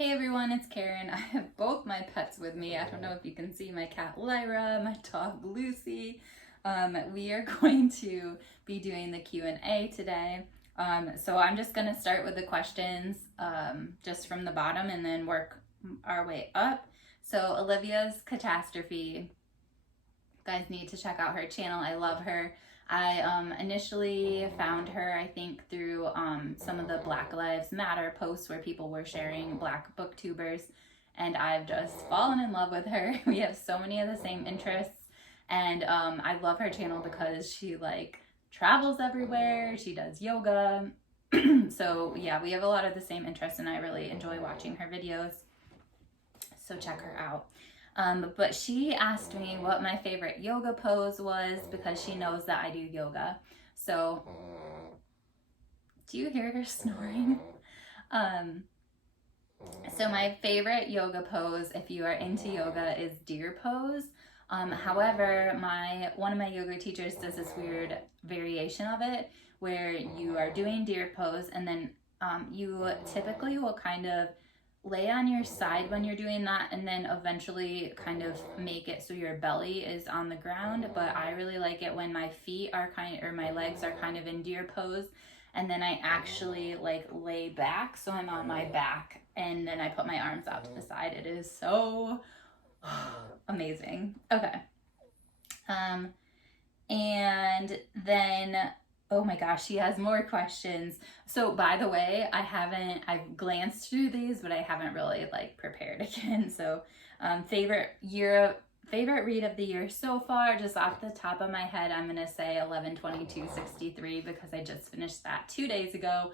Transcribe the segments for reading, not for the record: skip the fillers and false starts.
Hey everyone, it's Karen. I have both my pets with me. I don't know if you can see my cat Lyra, my dog Lucy. We are going to be doing the Q&A today. So I'm just going to start with the questions just from the bottom and then work our way up. So Olivia's Catastrophe. You guys need to check out her channel. I love her. I initially found her, I think, through some of the Black Lives Matter posts where people were sharing Black booktubers, and I've just fallen in love with her. We have so many of the same interests, and I love her channel because she travels everywhere. She does yoga. So yeah, we have a lot of the same interests, and I really enjoy watching her videos. So check her out. But she asked me what my favorite yoga pose was because she knows that I do yoga. So, do you hear her snoring? So my favorite yoga pose, if you are into yoga, is deer pose. However, one of my yoga teachers does this weird variation of it where you are doing deer pose and then you typically will kind of lay on your side when you're doing that and then eventually kind of make it so your belly is on the ground. But I really like it when my feet are my legs are kind of in deer pose, and then I actually lay back so I'm on my back and then I put my arms out to the side. It is so amazing. Okay. And then oh my gosh, she has more questions. So by the way, I've glanced through these, but I haven't really prepared again. So favorite read of the year so far, just off the top of my head, I'm gonna say 11/22/63 because I just finished that 2 days ago.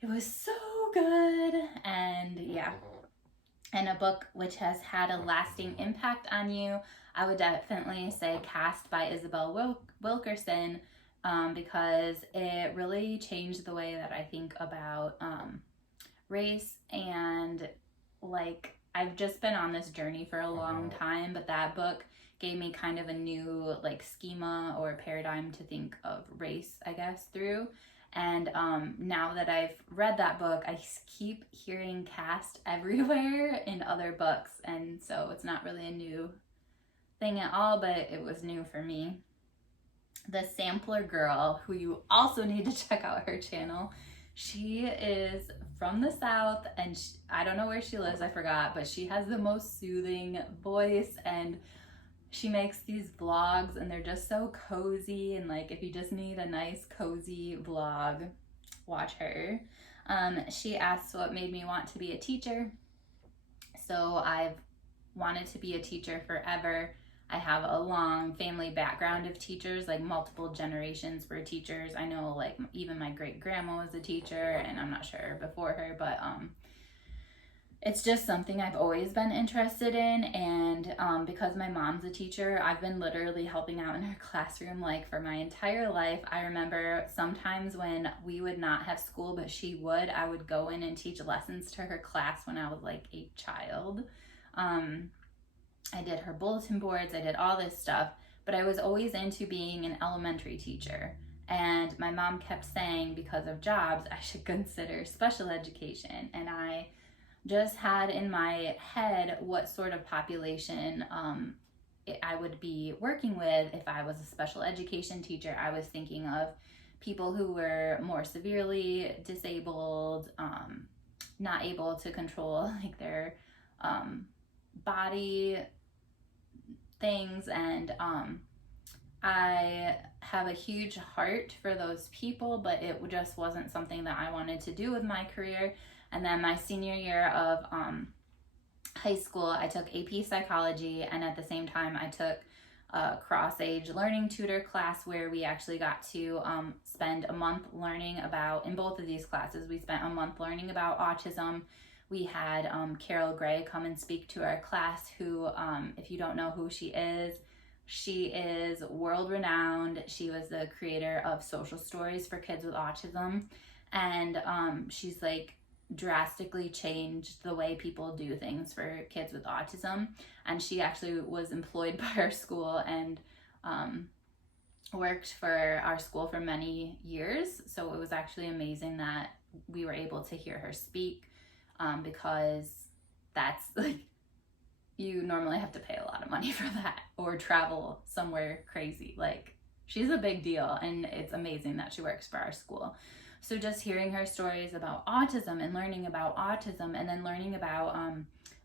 It was so good, and yeah. And a book which has had a lasting impact on you, I would definitely say Cast by Isabel Wilkerson. Because it really changed the way that I think about race, and I've just been on this journey for a long time, but that book gave me kind of a new schema or paradigm to think of race, I guess, through. And now that I've read that book, I keep hearing Cast everywhere in other books, and so it's not really a new thing at all, but it was new for me. The Sampler Girl, who you also need to check out her channel. She is from the South, and I don't know where she lives, I forgot, but she has the most soothing voice, and she makes these vlogs, and they're just so cozy, and if you just need a nice cozy vlog, watch her. She asks what made me want to be a teacher. So I've wanted to be a teacher forever. I have a long family background of teachers, multiple generations were teachers. I know even my great grandma was a teacher, and I'm not sure before her, but it's just something I've always been interested in. And because my mom's a teacher, I've been literally helping out in her classroom for my entire life. I remember sometimes when we would not have school, but she would, I would go in and teach lessons to her class when I was a child. I did her bulletin boards, I did all this stuff, but I was always into being an elementary teacher. And my mom kept saying because of jobs, I should consider special education. And I just had in my head what sort of population I would be working with if I was a special education teacher. I was thinking of people who were more severely disabled, not able to control their body things, and I have a huge heart for those people, but it just wasn't something that I wanted to do with my career. And then my senior year of high school, I took AP Psychology, and at the same time I took a cross-age learning tutor class where we actually got to spend a month learning about, in both of these classes, we spent a month learning about autism. We had Carol Gray come and speak to our class, who, if you don't know who she is world-renowned. She was the creator of Social Stories for Kids with Autism, and she's drastically changed the way people do things for kids with autism. And she actually was employed by our school and worked for our school for many years. So it was actually amazing that we were able to hear her speak, because that's like, you normally have to pay a lot of money for that or travel somewhere crazy. Like, she's a big deal, and it's amazing that she works for our school. So just hearing her stories about autism and learning about autism, and then learning about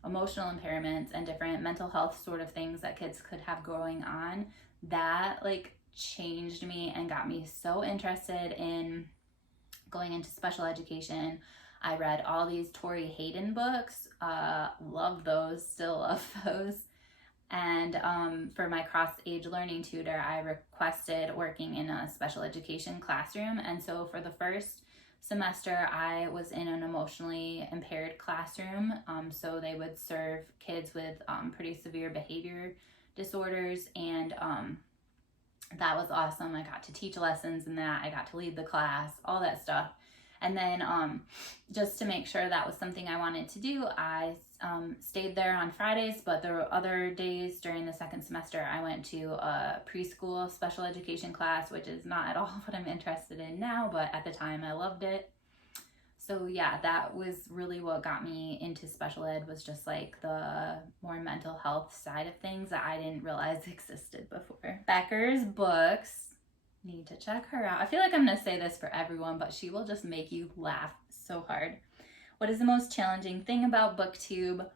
emotional impairments and different mental health sort of things that kids could have going on, that like changed me and got me so interested in going into special education. I read all these Tori Hayden books, love those, still love those. And for my cross-age learning tutor, I requested working in a special education classroom. And so for the first semester, I was in an emotionally impaired classroom. So they would serve kids with pretty severe behavior disorders, and that was awesome. I got to teach lessons in that. I got to lead the class, all that stuff. And then just to make sure that was something I wanted to do, I stayed there on Fridays, but there were other days during the second semester I went to a preschool special education class, which is not at all what I'm interested in now, but at the time I loved it. So yeah, that was really what got me into special ed, was just like the more mental health side of things that I didn't realize existed before. Becker's books, need to check her out. I feel like I'm gonna say this for everyone, but she will just make you laugh so hard. What is the most challenging thing about Booktube?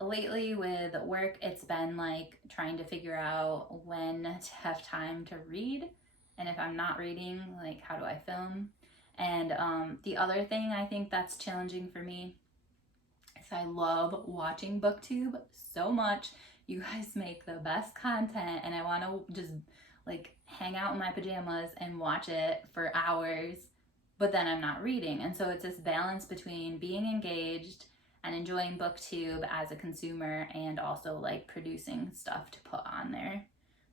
Lately with work, it's been like trying to figure out when to have time to read, and if I'm not reading, like how do I film? And the other thing I think that's challenging for me is I love watching Booktube so much. You guys make the best content, and I want to just like hang out in my pajamas and watch it for hours, but then I'm not reading. And so it's this balance between being engaged and enjoying Booktube as a consumer, and also like producing stuff to put on there.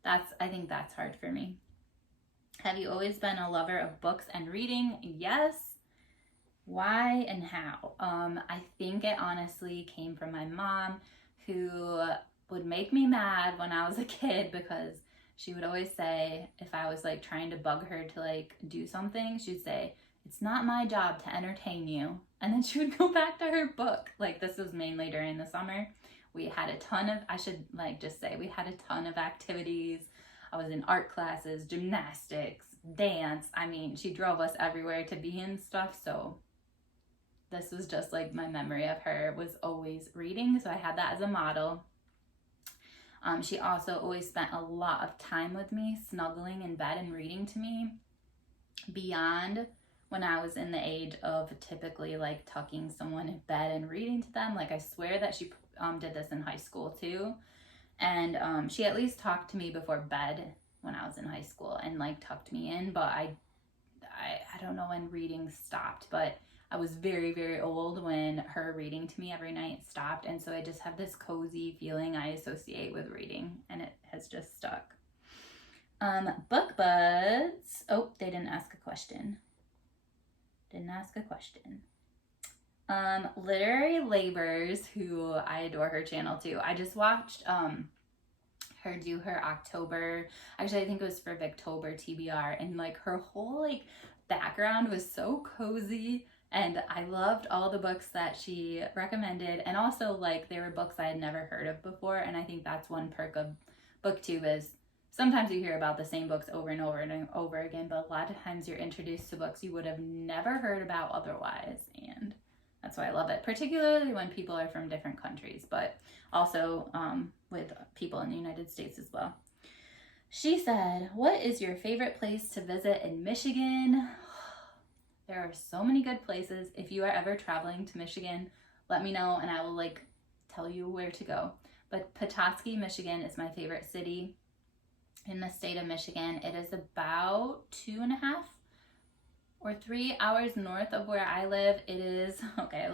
I think that's hard for me. Have you always been a lover of books and reading? Yes. Why and how? I think it honestly came from my mom, who would make me mad when I was a kid, because she would always say, if I was like trying to bug her to like do something, she'd say, "It's not my job to entertain you." And then she would go back to her book. Like, this was mainly during the summer. We had a ton of, I should like just say, we had a ton of activities. I was in art classes, gymnastics, dance. I mean, she drove us everywhere to be in stuff. So this was just like my memory of her, was always reading. So I had that as a model. She also always spent a lot of time with me, snuggling in bed and reading to me, beyond when I was in the age of typically like tucking someone in bed and reading to them. Like, I swear that she did this in high school too. And she at least talked to me before bed when I was in high school, and like tucked me in, but I don't know when reading stopped, but I was very, very old when her reading to me every night stopped. And so I just have this cozy feeling I associate with reading, and it has just stuck. Book buds. Oh, they didn't ask a question. Literary Labors, who I adore her channel too. I just watched her do her October, actually I think it was for Victober TBR, and like her whole like background was so cozy, and I loved all the books that she recommended, and also like they were books I had never heard of before. And I think that's one perk of Booktube, is sometimes you hear about the same books over and over and over again, but a lot of times you're introduced to books you would have never heard about otherwise, and that's why I love it, particularly when people are from different countries, but also with people in the United States as well. She said, "What is your favorite place to visit in Michigan?" There are so many good places. If you are ever traveling to Michigan, let me know and I will like tell you where to go. But Petoskey, Michigan is my favorite city in the state of Michigan. It is about 2.5 or 3 hours north of where I live. It is, okay,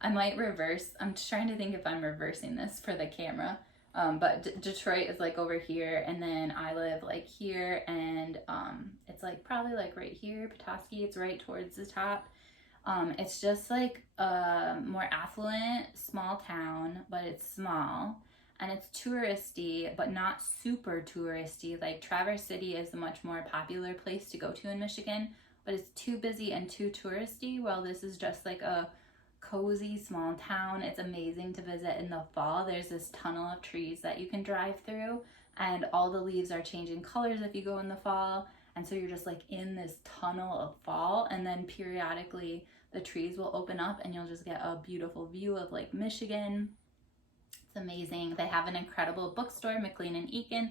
I might reverse. I'm just trying to think if I'm reversing this for the camera. But Detroit is like over here, and then I live like here, and it's like probably like right here, Petoskey, it's right towards the top. It's just like a more affluent small town, but it's small, and it's touristy, but not super touristy. Like Traverse City is a much more popular place to go to in Michigan, but it's too busy and too touristy, while this is just like a cozy small town. It's amazing to visit in the fall. There's this tunnel of trees that you can drive through, and all the leaves are changing colors if you go in the fall. And so you're just like in this tunnel of fall, and then periodically the trees will open up and you'll just get a beautiful view of Lake Michigan. It's amazing. They have an incredible bookstore, McLean and Eakin,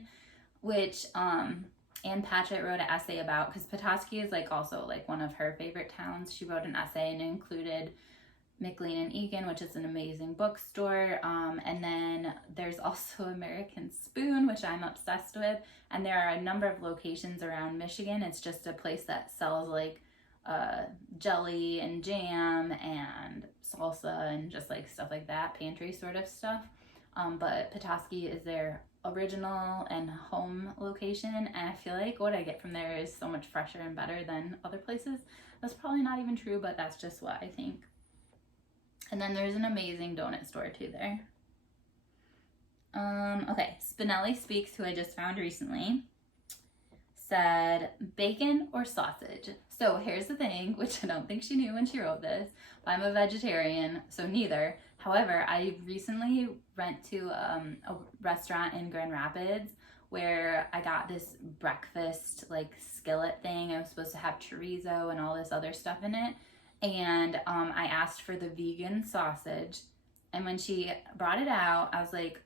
which Ann Patchett wrote an essay about, because Petoskey is like also like one of her favorite towns. She wrote an essay and included McLean and Eakin, which is an amazing bookstore. And then there's also American Spoon, which I'm obsessed with. And there are a number of locations around Michigan. It's just a place that sells like jelly and jam and salsa and just like stuff like that, pantry sort of stuff. But Petoskey is their original and home location, and I feel like what I get from there is so much fresher and better than other places. That's probably not even true, but that's just what I think. And then there's an amazing donut store too there. Okay, Spinelli Speaks, who I just found recently, said bacon or sausage. So here's the thing, which I don't think she knew when she wrote this, but I'm a vegetarian, so neither. However, I recently went to a restaurant in Grand Rapids where I got this breakfast like skillet thing. I was supposed to have chorizo and all this other stuff in it. And I asked for the vegan sausage. And when she brought it out, I was like,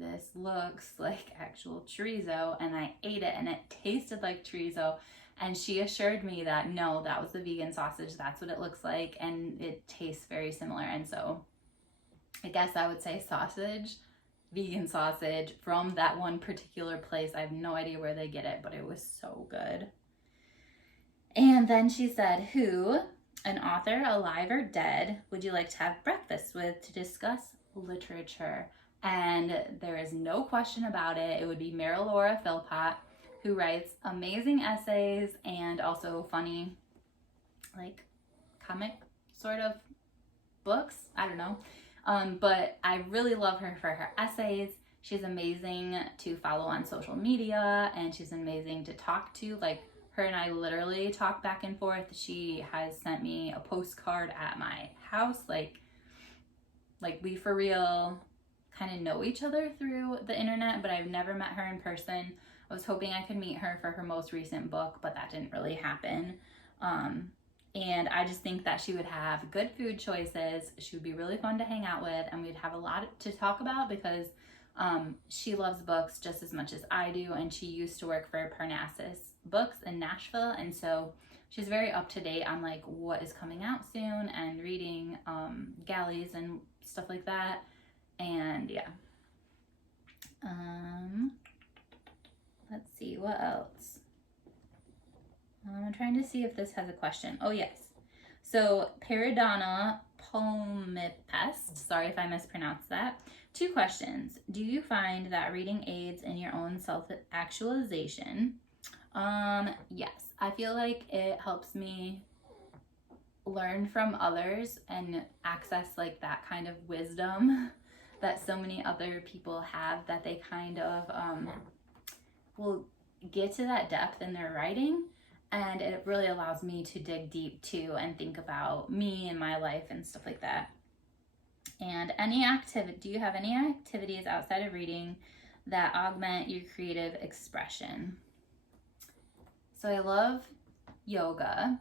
this looks like actual chorizo. And I ate it and it tasted like chorizo. And she assured me that no, that was the vegan sausage. That's what it looks like. And it tastes very similar. And so I guess I would say sausage, vegan sausage from that one particular place. I have no idea where they get it, but it was so good. And then she said, who, an author, alive or dead, would you like to have breakfast with to discuss literature? And there is no question about it. It would be Mary Laura Philpott, who writes amazing essays and also funny, like comic sort of books. I don't know. But I really love her for her essays. She's amazing to follow on social media, and she's amazing to talk to. Like, her and I literally talk back and forth. She has sent me a postcard at my house. Like we for real kind of know each other through the internet, but I've never met her in person. I was hoping I could meet her for her most recent book, but that didn't really happen. And I just think that she would have good food choices. She would be really fun to hang out with, and we'd have a lot to talk about because she loves books just as much as I do, and she used to work for Parnassus Books in Nashville, and so she's very up to date on like what is coming out soon and reading galleys and stuff like that. And yeah. Let's see, what else? I'm trying to see if this has a question. Oh, yes. So, Peridana Pomipest, sorry if I mispronounced that. 2 questions. Do you find that reading aids in your own self-actualization? Yes. I feel like it helps me learn from others and access like that kind of wisdom that so many other people have, that they kind of will get to that depth in their writing. And it really allows me to dig deep too and think about me and my life and stuff like that. And do you have any activities outside of reading that augment your creative expression? So I love yoga,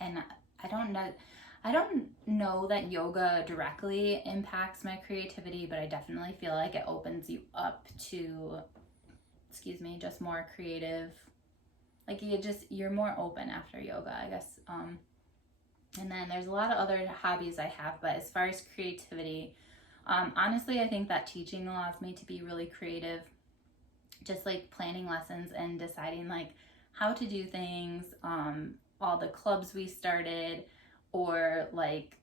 and I don't know that yoga directly impacts my creativity, but I definitely feel like it opens you up to, just more creative. Like you're more open after yoga, I guess. And then there's a lot of other hobbies I have, but as far as creativity, honestly, I think that teaching allows me to be really creative. Just like planning lessons and deciding like how to do things, all the clubs we started, or like,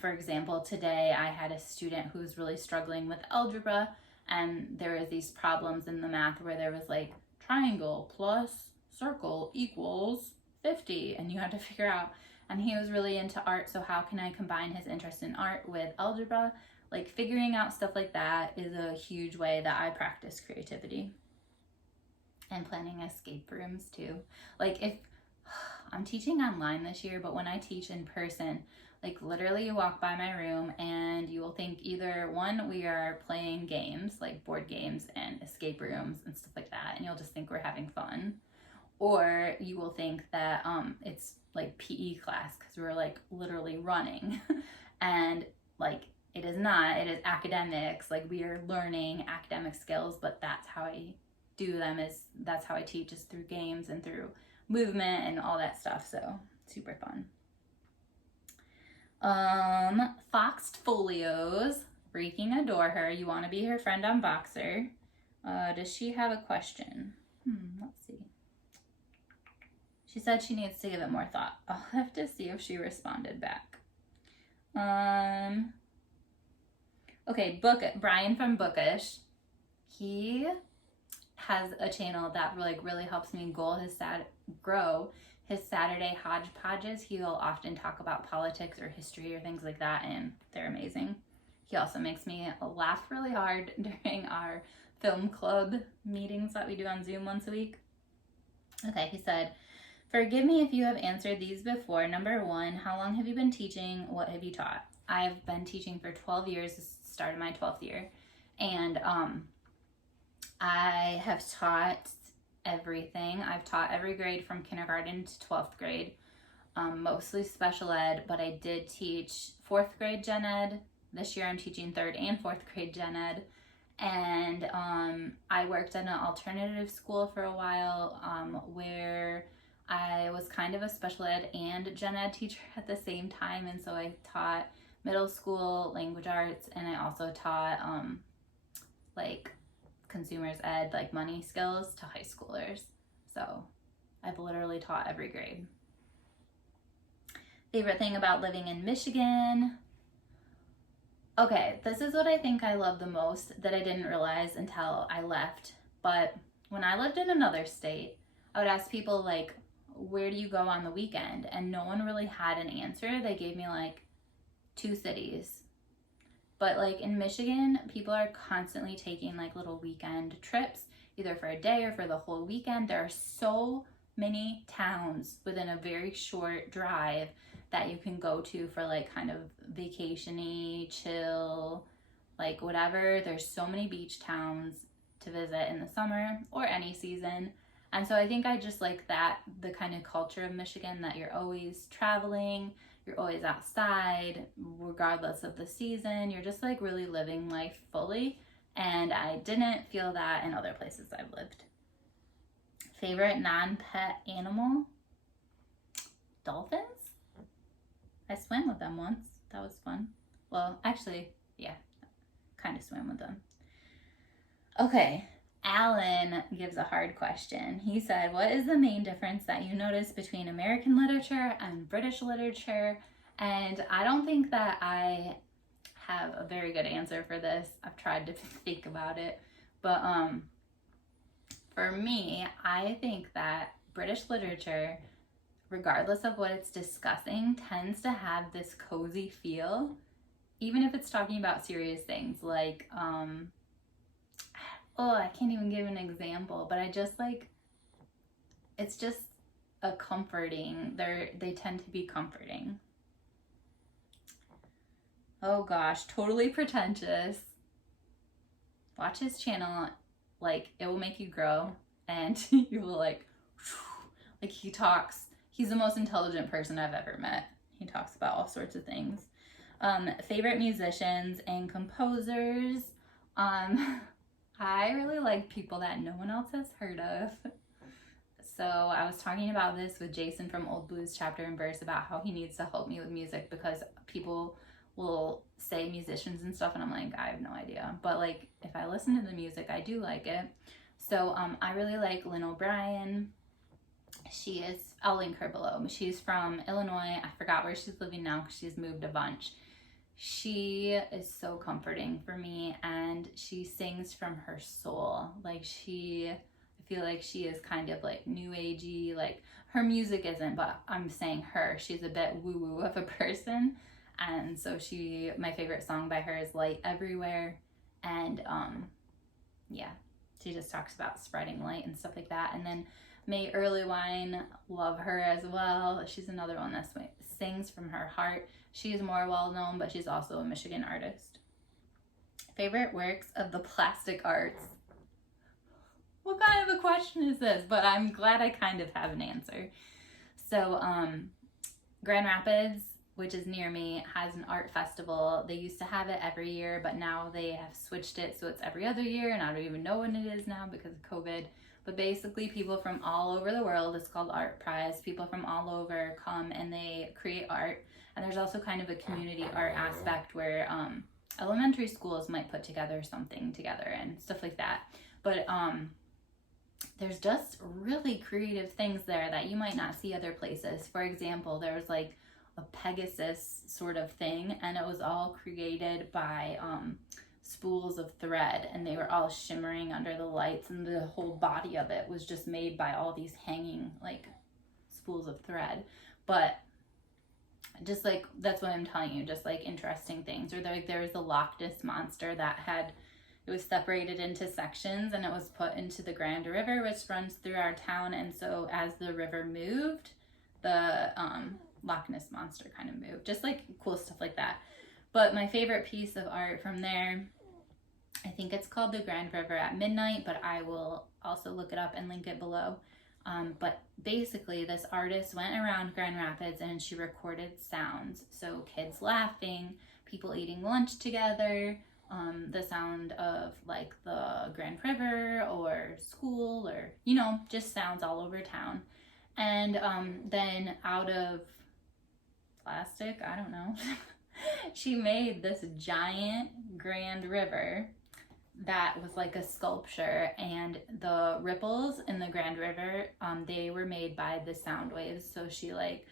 for example, today I had a student who was really struggling with algebra, and there was these problems in the math where there was like triangle plus circle equals 50, and you had to figure out, and he was really into art, so how can I combine his interest in art with algebra? Like figuring out stuff like that is a huge way that I practice creativity. And planning escape rooms too. Like if I'm teaching online this year, but when I teach in person, like literally you walk by my room and you will think either one, we are playing games, like board games and escape rooms and stuff like that, and you'll just think we're having fun. Or you will think that it's like PE class because we're like literally running. And like it is not, it is academics. Like we are learning academic skills, but that's how I do them, that's how I teach, is through games and through movement and all that stuff. So super fun. Foxed Folios, freaking adore her. You want to be her friend on Boxer. Does she have a question? Let's see. She said she needs to give it more thought. I'll have to see if she responded back. Okay, Brian from Bookish. He has a channel that like really helps me grow his Saturday hodgepodges. He'll often talk about politics or history or things like that, and they're amazing. He also makes me laugh really hard during our film club meetings that we do on Zoom once a week. Okay, he said, forgive me if you have answered these before. Number 1, how long have you been teaching? What have you taught? I've been teaching for 12 years. This started my 12th year. And I have taught everything. I've taught every grade from kindergarten to 12th grade, mostly special ed, but I did teach 4th grade gen ed. This year I'm teaching 3rd and 4th grade gen ed. And I worked at an alternative school for a while where I was kind of a special ed and gen ed teacher at the same time. And so I taught middle school language arts, and I also taught like consumers ed, like money skills, to high schoolers. So I've literally taught every grade. Favorite thing about living in Michigan? Okay, this is what I think I love the most that I didn't realize until I left. But when I lived in another state, I would ask people like, where do you go on the weekend? And no one really had an answer. They gave me like 2 cities. But like in Michigan, people are constantly taking like little weekend trips, either for a day or for the whole weekend. There are so many towns within a very short drive that you can go to for like kind of vacation-y, chill, like whatever. There's so many beach towns to visit in the summer or any season. And so I think I just like that, the kind of culture of Michigan, that you're always traveling, you're always outside, regardless of the season. You're just like really living life fully. And I didn't feel that in other places I've lived. Favorite non-pet animal? Dolphins? I swam with them once. That was fun. Well, actually, yeah, kind of swam with them. Okay, Alan gives a hard question. He said, what is the main difference that you notice between American literature and British literature? And I don't think that I have a very good answer for this. I've tried to think about it. But for me, I think that British literature, regardless of what it's discussing, tends to have this cozy feel, even if it's talking about serious things like, I can't even give an example, but I just like, it's just a comforting, they tend to be comforting. Oh gosh, totally pretentious. Watch his channel, like it will make you grow, and you will like he talks, he's the most intelligent person I've ever met. He talks about all sorts of things. Favorite musicians and composers. I really like people that no one else has heard of. So I was talking about this with Jason from Old Blues Chapter and Verse about how he needs to help me with music, because people will say musicians and stuff and I'm like, I have no idea. But like if I listen to the music, I do like it. So I really like Lynn O'Brien. I'll link her below. She's from Illinois. I forgot where she's living now because she's moved a bunch. She is so comforting for me, and she sings from her soul. Like I feel like she is kind of like new agey, like her music isn't, but I'm saying she's a bit woo woo of a person. And so my favorite song by her is Light Everywhere. And yeah, she just talks about spreading light and stuff like that. And then May Earlywine, love her as well. She's another one that sings from her heart. She's more well known, but she's also a Michigan artist. Favorite works of the plastic arts. What kind of a question is this? But I'm glad I kind of have an answer. So, Grand Rapids, which is near me, has an art festival. They used to have it every year, but now they have switched it so it's every other year, and I don't even know when it is now because of COVID. But basically, people from all over the world, it's called Art Prize, people from all over come and they create art. And there's also kind of a community art aspect where elementary schools might put together something together and stuff like that. But there's just really creative things there that you might not see other places. For example, there's like a Pegasus sort of thing, and it was all created by spools of thread, and they were all shimmering under the lights, and the whole body of it was just made by all these hanging like spools of thread. But just like, that's what I'm telling you, just like interesting things. Or there was the Loch Ness monster that it was separated into sections, and it was put into the Grand River, which runs through our town. And so as the river moved, the Loch Ness monster kind of moved. Just like cool stuff like that. But my favorite piece of art from there, I think it's called The Grand River at Midnight, but I will also look it up and link it below. But basically, this artist went around Grand Rapids and she recorded sounds. So kids laughing, people eating lunch together, the sound of like the Grand River or school, or, you know, just sounds all over town. And then out of plastic, I don't know, she made this giant Grand River that was like a sculpture, and the ripples in the Grand River, they were made by the sound waves. So she, like,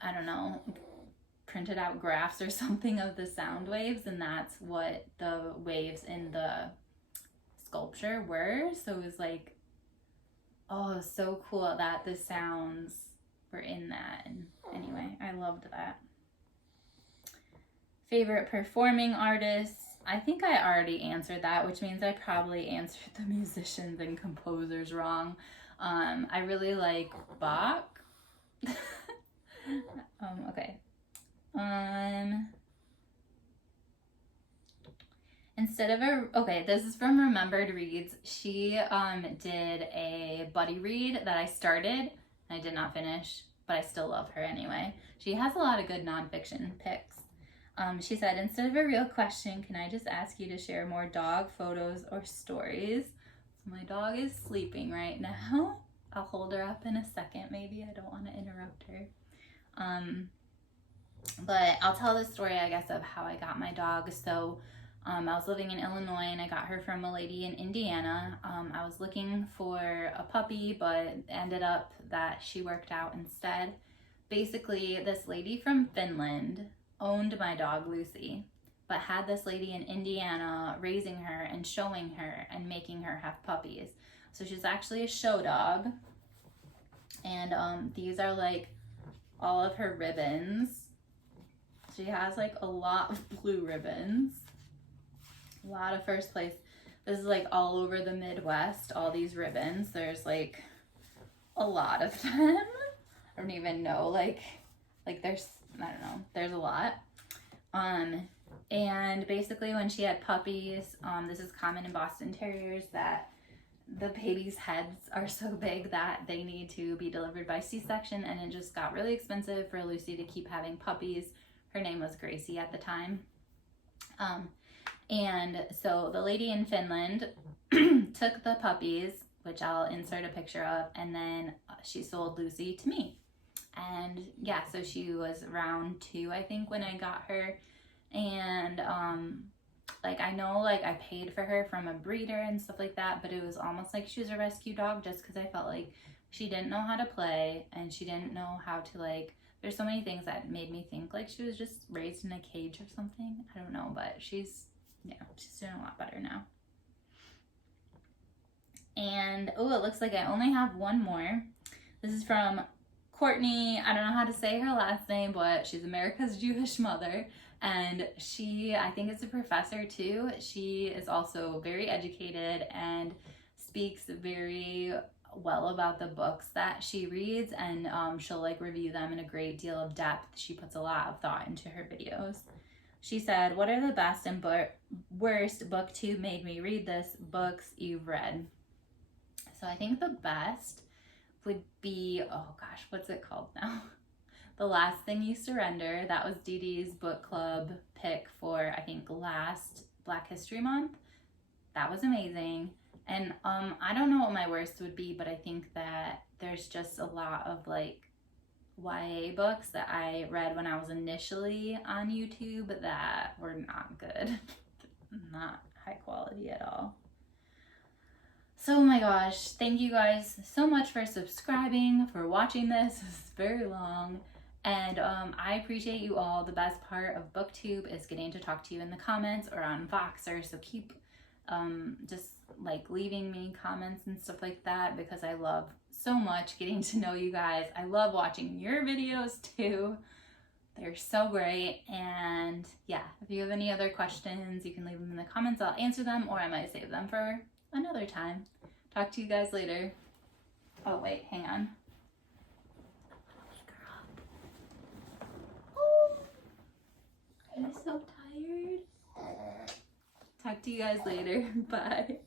I don't know, printed out graphs or something of the sound waves, and that's what the waves in the sculpture were. So it was like, oh, so cool that the sounds were in that. And anyway, I loved that. Favorite performing artists, I think I already answered that, which means I probably answered the musicians and composers wrong. I really like Bach. Okay. Instead of okay, this is from Remembered Reads. She did a buddy read that I started. I did not finish, but I still love her anyway. She has a lot of good nonfiction picks. She said, instead of a real question, can I just ask you to share more dog photos or stories? So my dog is sleeping right now. I'll hold her up in a second, maybe. I don't want to interrupt her. But I'll tell the story, I guess, of how I got my dog. So I was living in Illinois, and I got her from a lady in Indiana. I was looking for a puppy, but ended up that she worked out instead. Basically, this lady from Finland owned my dog Lucy, but had this lady in Indiana raising her and showing her and making her have puppies. So she's actually a show dog. And these are like all of her ribbons. She has like a lot of blue ribbons, a lot of first place. This is like all over the Midwest, all these ribbons. There's like a lot of them. I don't even know, like there's, I don't know, there's a lot. And basically when she had puppies, this is common in Boston Terriers, that the babies' heads are so big that they need to be delivered by C-section, and it just got really expensive for Lucy to keep having puppies. Her name was Gracie at the time. And so the lady in Finland took the puppies, which I'll insert a picture of, and then she sold Lucy to me. And yeah, so she was around 2, I think, when I got her. And like, I know, like, I paid for her from a breeder and stuff like that, but it was almost like she was a rescue dog, just because I felt like she didn't know how to play, and she didn't know how to, like, there's so many things that made me think like she was just raised in a cage or something. I don't know, but she's doing a lot better now. And oh, it looks like I only have one more. This is from Courtney. I don't know how to say her last name, but she's America's Jewish mother. And she, I think, is a professor too. She is also very educated and speaks very well about the books that she reads, and she'll like review them in a great deal of depth. She puts a lot of thought into her videos. She said, what are the best and worst booktube made me read this books you've read? So I think the best would be, oh gosh, what's it called now? The Last Thing You Surrender. That was Dee Dee's book club pick for, I think, last Black History Month. That was amazing. And I don't know what my worst would be, but I think that there's just a lot of like YA books that I read when I was initially on YouTube that were not good. Not high quality at all. So, oh my gosh, thank you guys so much for subscribing, for watching this. This is very long. And I appreciate you all. The best part of BookTube is getting to talk to you in the comments or on Voxer. So keep just like leaving me comments and stuff like that, because I love so much getting to know you guys. I love watching your videos too. They're so great. And yeah, if you have any other questions, you can leave them in the comments. I'll answer them, or I might save them for another time. Talk to you guys later. Oh wait, hang on. Oh, I'm so tired. Talk to you guys later. Bye.